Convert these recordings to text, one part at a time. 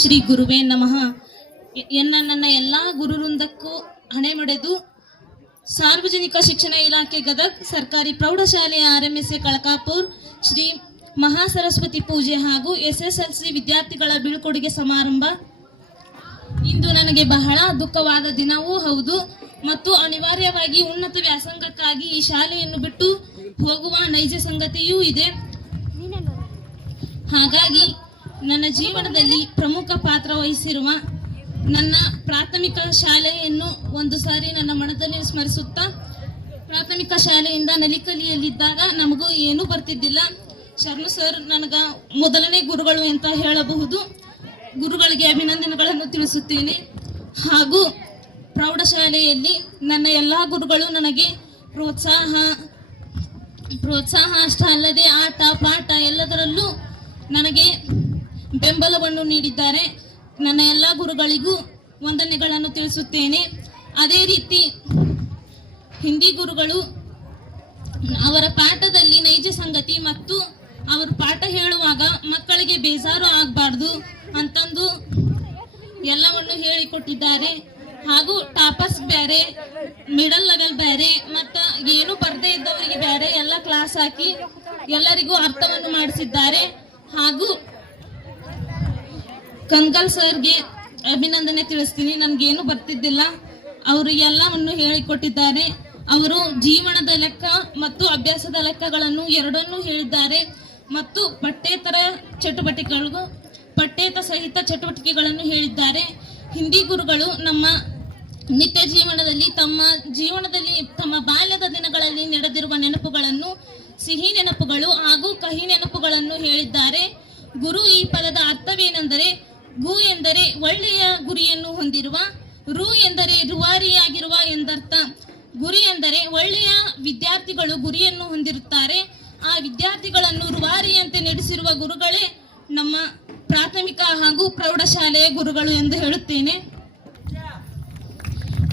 ಶ್ರೀ ಗುರುವೇ ನಮಃ. ನನ್ನ ಎಲ್ಲ ಗುರುವೃಂದಕ್ಕೂ ಹಣೆ ಮುಡೆದು ಸಾರ್ವಜನಿಕ ಶಿಕ್ಷಣ ಇಲಾಖೆ ಗದಗ್ ಸರ್ಕಾರಿ ಪ್ರೌಢಶಾಲೆಯ RMSA ಕಳಕಾಪುರ್ ಶ್ರೀ ಮಹಾಸರಸ್ವತಿ ಪೂಜೆ ಹಾಗೂ SSLC ವಿದ್ಯಾರ್ಥಿಗಳ ಬೀಳ್ಕೊಡುಗೆ ಸಮಾರಂಭ ಇಂದು ನನಗೆ ಬಹಳ ದುಃಖವಾದ ದಿನವೂ ಹೌದು ಮತ್ತು ಅನಿವಾರ್ಯವಾಗಿ ಉನ್ನತ ವ್ಯಾಸಂಗಕ್ಕಾಗಿ ಈ ಶಾಲೆಯನ್ನು ಬಿಟ್ಟು ಹೋಗುವ ನೈಜ ಸಂಗತಿಯೂ ಇದೆ. ಹಾಗಾಗಿ ನನ್ನ ಜೀವನದಲ್ಲಿ ಪ್ರಮುಖ ಪಾತ್ರ ವಹಿಸಿರುವ ನನ್ನ ಪ್ರಾಥಮಿಕ ಶಾಲೆಯನ್ನು ಒಂದು ಸಾರಿ ನನ್ನ ಮನದಲ್ಲಿ ಸ್ಮರಿಸುತ್ತಾ, ಪ್ರಾಥಮಿಕ ಶಾಲೆಯಿಂದ ನಲಿಕಲಿಯಲ್ಲಿದ್ದಾಗ ನಮಗೂ ಏನೂ ಬರ್ತಿದ್ದಿಲ್ಲ. ಶರಣು ಸರ್ ನನಗ ಮೊದಲನೇ ಗುರುಗಳು ಅಂತ ಹೇಳಬಹುದು. ಗುರುಗಳಿಗೆ ಅಭಿನಂದನೆಗಳನ್ನು ತಿಳಿಸುತ್ತೇನೆ. ಹಾಗೂ ಪ್ರೌಢಶಾಲೆಯಲ್ಲಿ ನನ್ನ ಎಲ್ಲ ಗುರುಗಳು ನನಗೆ ಪ್ರೋತ್ಸಾಹ ಅಷ್ಟೇ ಅಲ್ಲದೆ ಆಟ ಪಾಠ ಎಲ್ಲದರಲ್ಲೂ ನನಗೆ ಬೆಂಬಲವನ್ನು ನೀಡಿದ್ದಾರೆ. ನನ್ನ ಎಲ್ಲ ಗುರುಗಳಿಗೂ ವಂದನೆಗಳನ್ನು ತಿಳಿಸುತ್ತೇನೆ. ಅದೇ ರೀತಿ ಹಿಂದಿ ಗುರುಗಳು ಅವರ ಪಾಠದಲ್ಲಿ ನೈಜ ಸಂಗತಿ ಮತ್ತು ಅವರು ಪಾಠ ಹೇಳುವಾಗ ಮಕ್ಕಳಿಗೆ ಬೇಜಾರು ಆಗಬಾರ್ದು ಅಂತಂದು ಎಲ್ಲವನ್ನು ಹೇಳಿಕೊಟ್ಟಿದ್ದಾರೆ. ಹಾಗೂ ಟಾಪರ್ಸ್ ಬೇರೆ, ಮಿಡಲ್ ಲೆವೆಲ್ ಬೇರೆ, ಮತ್ತು ಏನು ಬರದೇ ಇದ್ದವರಿಗೆ ಬೇರೆ ಎಲ್ಲ ಕ್ಲಾಸ್ ಹಾಕಿ ಎಲ್ಲರಿಗೂ ಅರ್ಥವನ್ನು ಮಾಡಿಸಿದ್ದಾರೆ. ಹಾಗೂ ಕಂಗಲ್ ಸರ್ಗೆ ಅಭಿನಂದನೆ ತಿಳಿಸ್ತೀನಿ. ನನಗೇನು ಬರ್ತಿದ್ದಿಲ್ಲ, ಅವರು ಎಲ್ಲವನ್ನು ಹೇಳಿಕೊಟ್ಟಿದ್ದಾರೆ. ಅವರು ಜೀವನದ ಲೆಕ್ಕ ಮತ್ತು ಅಭ್ಯಾಸದ ಲೆಕ್ಕಗಳನ್ನು ಎರಡನ್ನೂ ಹೇಳಿದ್ದಾರೆ ಮತ್ತು ಪಠ್ಯೇತರ ಸಹಿತ ಚಟುವಟಿಕೆಗಳನ್ನು ಹೇಳಿದ್ದಾರೆ. ಹಿಂದಿ ಗುರುಗಳು ನಮ್ಮ ನಿತ್ಯ ಜೀವನದಲ್ಲಿ ತಮ್ಮ ಬಾಲ್ಯದ ದಿನಗಳಲ್ಲಿ ನಡೆದಿರುವ ನೆನಪುಗಳನ್ನು, ಸಿಹಿ ನೆನಪುಗಳು ಹಾಗೂ ಕಹಿ ನೆನಪುಗಳನ್ನು ಹೇಳಿದ್ದಾರೆ. ಗುರು ಈ ಪದದ ಅರ್ಥವೇನೆಂದರೆ, ಗು ಎಂದರೆ ಒಳ್ಳೆಯ ಗುರಿಯನ್ನು ಹೊಂದಿರುವ, ರು ಎಂದರೆ ರೂವಾರಿಯಾಗಿರುವ ಎಂದರ್ಥ. ಗುರಿ ಎಂದರೆ ಒಳ್ಳೆಯ ವಿದ್ಯಾರ್ಥಿಗಳು ಗುರಿಯನ್ನು ಹೊಂದಿರುತ್ತಾರೆ. ಆ ವಿದ್ಯಾರ್ಥಿಗಳನ್ನು ರೂವಾರಿಯಂತೆ ನಡೆಸಿರುವ ಗುರುಗಳೇ ನಮ್ಮ ಪ್ರಾಥಮಿಕ ಹಾಗೂ ಪ್ರೌಢಶಾಲೆಯ ಗುರುಗಳು ಎಂದು ಹೇಳುತ್ತೇನೆ.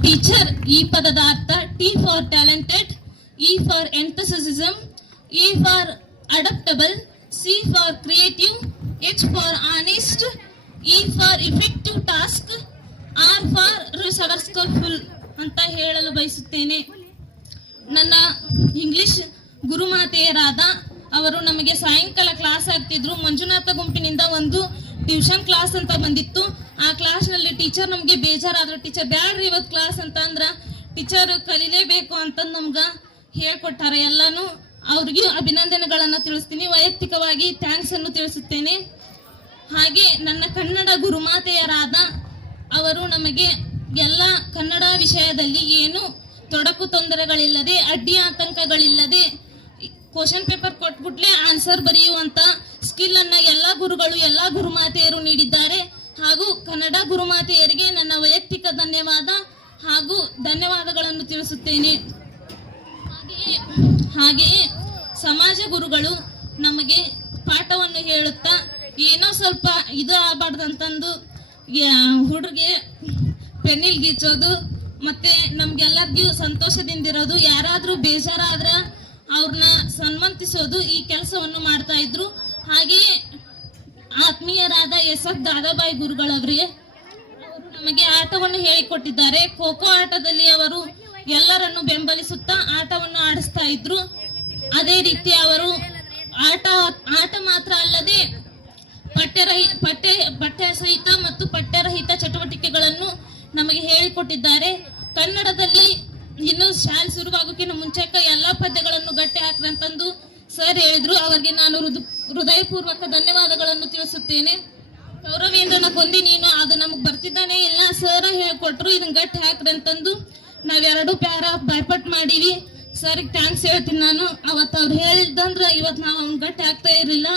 ಟೀಚರ್ ಈ ಪದದ ಅರ್ಥ T for talented, E for enthusiasm, E for adaptable, C for creative, H for honest, E for effective task, R for resourceful ಅಂತ ಹೇಳಲು ಬಯಸುತ್ತೇನೆ. ನನ್ನ ಇಂಗ್ಲಿಷ್ ಗುರುಮಾತೆಯರಾದ ಅವರು ನಮಗೆ ಸಾಯಂಕಾಲ ಕ್ಲಾಸ್ ಆಗ್ತಿದ್ರು. ಮಂಜುನಾಥ ಗುಂಪಿನಿಂದ ಒಂದು ಟ್ಯೂಷನ್ ಕ್ಲಾಸ್ ಅಂತ ಬಂದಿತ್ತು. ಆ ಕ್ಲಾಸ್ನಲ್ಲಿ ಟೀಚರ್ ನಮಗೆ ಬೇಜಾರಾದ್ರು, ಟೀಚರ್ ಬ್ಯಾಡ್ರಿ ಇವತ್ತು ಕ್ಲಾಸ್ ಅಂತ ಅಂದ್ರ, ಟೀಚರ್ ಕಲಿಲೇಬೇಕು ಅಂತ ನಮ್ಗೆ ಹೇಳ್ಕೊಟ್ಟಾರೆ. ಎಲ್ಲಾನು ಅವ್ರಿಗೆ ಅಭಿನಂದನೆಗಳನ್ನು ತಿಳಿಸ್ತೀನಿ. ವೈಯಕ್ತಿಕವಾಗಿ ಥ್ಯಾಂಕ್ಸ್ ಅನ್ನು ತಿಳಿಸುತ್ತೇನೆ. ಹಾಗೆ ನನ್ನ ಕನ್ನಡ ಗುರುಮಾತೆಯರಾದ ಅವರು ನಮಗೆ ಎಲ್ಲ ಕನ್ನಡ ವಿಷಯದಲ್ಲಿ ಏನು ತೊಡಕು ತೊಂದರೆಗಳಿಲ್ಲದೆ, ಅಡ್ಡಿ ಆತಂಕಗಳಿಲ್ಲದೆ ಕ್ವಶನ್ ಪೇಪರ್ ಕೊಟ್ಬಿಟ್ಲೆ ಆನ್ಸರ್ ಬರೆಯುವಂತ ಸ್ಕಿಲ್ ಅನ್ನ ಎಲ್ಲ ಗುರುಗಳು, ಎಲ್ಲ ಗುರುಮಾತೆಯರು ನೀಡಿದ್ದಾರೆ. ಹಾಗೂ ಕನ್ನಡ ಗುರುಮಾತೆಯರಿಗೆ ನನ್ನ ವೈಯಕ್ತಿಕ ಧನ್ಯವಾದಗಳನ್ನು ತಿಳಿಸುತ್ತೇನೆ. ಹಾಗೆಯೇ ಸಮಾಜ ಗುರುಗಳು ನಮಗೆ ಪಾಠವನ್ನು ಹೇಳುತ್ತಾ ಏನೋ ಸ್ವಲ್ಪ ಇದು ಆಗಬಾರ್ದಂತಂದು ಹುಡುಗೆ ಪೆನ್ನಿಲ್ ಗೀಚೋದು ಮತ್ತೆ ನಮ್ಗೆಲ್ಲರಿಗೂ ಸಂತೋಷದಿಂದಿರೋದು, ಯಾರಾದ್ರೂ ಬೇಜಾರಾದ್ರ ಅವ್ರನ್ನ ಸನ್ಮಾನಿಸೋದು, ಈ ಕೆಲಸವನ್ನು ಮಾಡ್ತಾ ಇದ್ರು. ಹಾಗೆಯೇ ಆತ್ಮೀಯರಾದ SF ದಾದಾಬಾಯಿ ಗುರುಗಳವರಿಗೆ ಅವರು ನಮಗೆ ಆಟವನ್ನು ಹೇಳಿಕೊಟ್ಟಿದ್ದಾರೆ. ಖೋ ಖೋ ಆಟದಲ್ಲಿ ಅವರು ಎಲ್ಲರನ್ನು ಬೆಂಬಲಿಸುತ್ತಾ ಆಟವನ್ನು ಆಡಿಸ್ತಾ ಇದ್ರು. ಅದೇ ರೀತಿ ಅವರು ಆಟ ಮಾತ್ರ ಅಲ್ಲದೆ ಪಠ್ಯ ಸಹಿತ ಮತ್ತು ಪಠ್ಯರಹಿತ ಚಟುವಟಿಕೆಗಳನ್ನು ನಮಗೆ ಹೇಳಿಕೊಟ್ಟಿದ್ದಾರೆ. ಕನ್ನಡದಲ್ಲಿ ಇನ್ನು ಶಾಲೆ ಶುರುವಾಗೋಕ್ಕಿಂತ ಮುಂಚೆಕ ಎಲ್ಲಾ ಪದ್ಯಗಳನ್ನು ಗಟ್ಟಿ ಹಾಕ್ರಂತಂದು ಸರ್ ಹೇಳಿದ್ರು. ಅವರಿಗೆ ನಾನು ಹೃದಯಪೂರ್ವಕ ಧನ್ಯವಾದಗಳನ್ನು ತಿಳಿಸುತ್ತೇನೆ. ಗೌರವೇಂದ್ರನ ಕೊಂದಿ ನೀನು ಅದು ನಮಗ್ ಬರ್ತಿದ್ದಾನೆ ಇಲ್ಲ, ಸರ್ ಹೇಳ್ಕೊಟ್ರು ಇದನ್ನ ಗಟ್ಟಿ ಹಾಕ್ರಂತಂದು ನಾವೆರಡು ಪ್ಯಾರಾಫ್ ಬೈಪಟ್ ಮಾಡೀವಿ. ಸರ್ಗೆ ಥ್ಯಾಂಕ್ಸ್ ಹೇಳ್ತೀನಿ ನಾನು. ಅವತ್ತು ಅವ್ರು ಹೇಳಿದಂದ್ರ ಇವತ್ತು ನಾವು ಅವ್ನ ಗಟ್ಟಿ ಹಾಕ್ತಾ ಇರಲಿಲ್ಲ.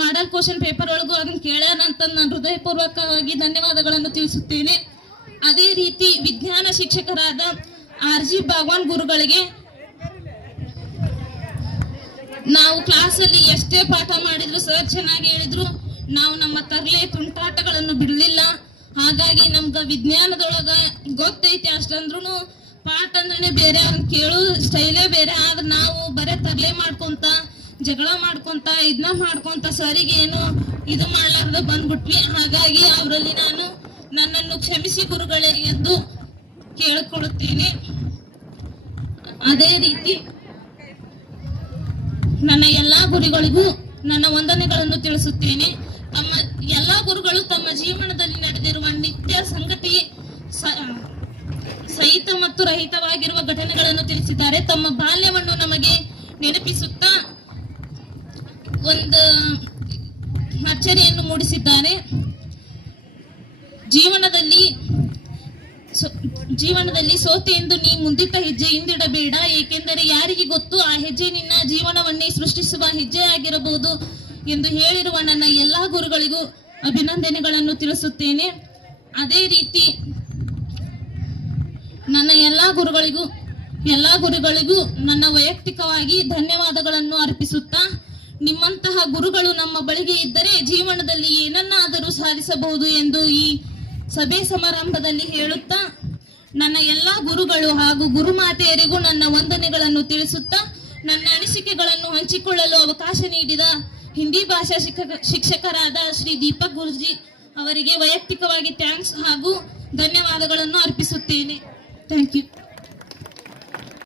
ಮಾಡಲ್ ಕ್ವಶನ್ ಪೇಪರ್ ಒಳಗೂ ಅದನ್ನ ಕೇಳ್ಯಾನ ಅಂತ ನಾನು ಹೃದಯಪೂರ್ವಕವಾಗಿ ಧನ್ಯವಾದಗಳನ್ನು ತಿಳಿಸುತ್ತೇನೆ. ಅದೇ ರೀತಿ ವಿಜ್ಞಾನ ಶಿಕ್ಷಕರಾದ RG ಭಗವಾನ್ ಗುರುಗಳಿಗೆ ನಾವು ಕ್ಲಾಸಲ್ಲಿ ಎಷ್ಟೇ ಪಾಠ ಮಾಡಿದ್ರು ಸರ್ ಚೆನ್ನಾಗಿ ಹೇಳಿದ್ರು, ನಾವು ನಮ್ಮ ತರಲೆ ತುಂಟಾಟಗಳನ್ನು ಬಿಡಲಿಲ್ಲ. ಹಾಗಾಗಿ ನಮ್ಗ ವಿಜ್ಞಾನದೊಳಗ ಗೊತ್ತೈತಿ ಅಷ್ಟಂದ್ರೂ ಪಾಠ ಅಂದ್ರೆ ಬೇರೆ, ಅವ್ನ ಕೇಳು ಸ್ಟೈಲೇ ಬೇರೆ. ಆದ್ರೆ ನಾವು ಬರೇ ತರಲೆ ಮಾಡ್ಕೊಂತ ಜಗಳ ಮಾಡ್ಕೊಂತ ಇದನ್ನ ಮಾಡ್ಕೊಂತ ಸರಿಗೆ ಏನು ಇದು ಮಾಡ್ಲಾರ್ದ ಬಂದ್ಬಿಟ್ವಿ. ಹಾಗಾಗಿ ಅವರಲ್ಲಿ ನಾನು ನನ್ನನ್ನು ಕ್ಷಮಿಸಿ ಗುರುಗಳೇ ಎಂದು ಕೇಳಿಕೊಳ್ಳುತ್ತೇನೆ. ಅದೇ ರೀತಿ ನನ್ನ ಎಲ್ಲಾ ಗುರುಗಳಿಗೂ ನನ್ನ ವಂದನೆಗಳನ್ನು ತಿಳಿಸುತ್ತೇನೆ. ತಮ್ಮ ಎಲ್ಲಾ ಗುರುಗಳು ತಮ್ಮ ಜೀವನದಲ್ಲಿ ನಡೆದಿರುವ ನಿತ್ಯ ಸಂಗತಿ ಸಹಿತ ಮತ್ತು ರಹಿತವಾಗಿರುವ ಘಟನೆಗಳನ್ನು ತಿಳಿಸಿದ್ದಾರೆ. ತಮ್ಮ ಬಾಲ್ಯವನ್ನು ನಮಗೆ ನೆನಪಿಸುತ್ತಾ ಒಂದು ಅಚ್ಚರಿಯನ್ನು ಮೂಡಿಸಿದ್ದಾರೆ. ಜೀವನದಲ್ಲಿ ಸೋತೆ ಎಂದು ನೀ ಮುಂದಿಟ್ಟ ಹೆಜ್ಜೆ ಹಿಂದಿಡಬೇಡ, ಏಕೆಂದರೆ ಯಾರಿಗೆ ಗೊತ್ತು ಆ ಹೆಜ್ಜೆ ನಿನ್ನ ಜೀವನವನ್ನೇ ಸೃಷ್ಟಿಸುವ ಹೆಜ್ಜೆ ಆಗಿರಬಹುದು ಎಂದು ಹೇಳಿರುವ ನನ್ನ ಎಲ್ಲಾ ಗುರುಗಳಿಗೂ ಅಭಿನಂದನೆಗಳನ್ನು ತಿಳಿಸುತ್ತೇನೆ. ಅದೇ ರೀತಿ ನನ್ನ ಎಲ್ಲಾ ಗುರುಗಳಿಗೂ ನನ್ನ ವೈಯಕ್ತಿಕವಾಗಿ ಧನ್ಯವಾದಗಳನ್ನು ಅರ್ಪಿಸುತ್ತಾ, ನಿಮ್ಮಂತಹ ಗುರುಗಳು ನಮ್ಮ ಬಳಿಗೆ ಇದ್ದರೆ ಜೀವನದಲ್ಲಿ ಏನನ್ನಾದರೂ ಸಾಧಿಸಬಹುದು ಎಂದು ಈ ಸಭೆ ಸಮಾರಂಭದಲ್ಲಿ ಹೇಳುತ್ತಾ, ನನ್ನ ಎಲ್ಲಾ ಗುರುಗಳು ಹಾಗೂ ಗುರುಮಾತೆಯರಿಗೂ ನನ್ನ ವಂದನೆಗಳನ್ನು ತಿಳಿಸುತ್ತಾ, ನನ್ನ ಅನಿಸಿಕೆಗಳನ್ನು ಹಂಚಿಕೊಳ್ಳಲು ಅವಕಾಶ ನೀಡಿದ ಹಿಂದಿ ಭಾಷಾ ಶಿಕ್ಷಕರಾದ ಶ್ರೀ ದೀಪಕ್ ಗುರುಜಿ ಅವರಿಗೆ ವೈಯಕ್ತಿಕವಾಗಿ ಥ್ಯಾಂಕ್ಸ್ ಹಾಗೂ ಧನ್ಯವಾದಗಳನ್ನು ಅರ್ಪಿಸುತ್ತೇನೆ. Thank you.